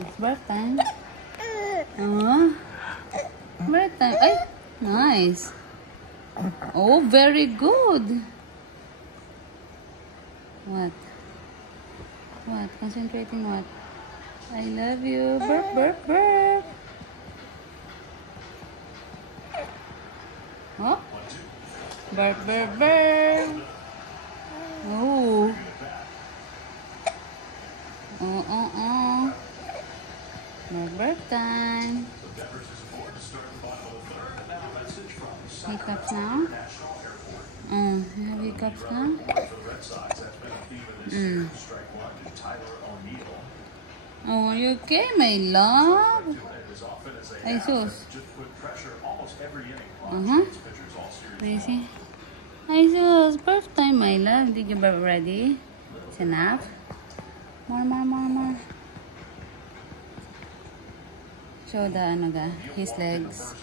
It's birth time. Birth time. Ay, nice. Oh, very good. What? What? Concentrating what? I love you. Burp, burp, burp. Oh? Burp, burp, burp. Oh. Burp, burp time. Hiccups now? You have hiccups now? Oh, are you okay, my love? Ay, sus. Crazy. Ay, sus. Birth time, my love. Did you burp ready? It's enough? More. Show the, his legs.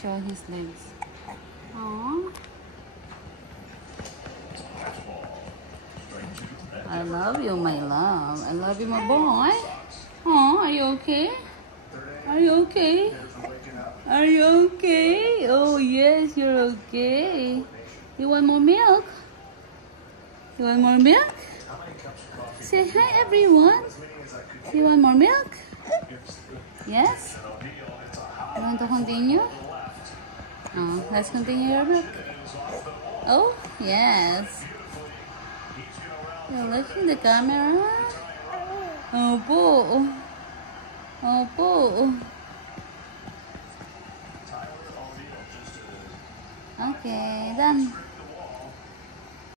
Show his legs. Aww. I love you, my love. I love you, my boy. Oh, are you okay? Are you okay? Are you okay? Oh, yes, you're okay. You want more milk? You want more milk? Say hi, everyone. You want more milk? Yes? You want to continue? Oh, let's continue your milk. Oh, yes. You're looking the camera. Opo. Okay, done.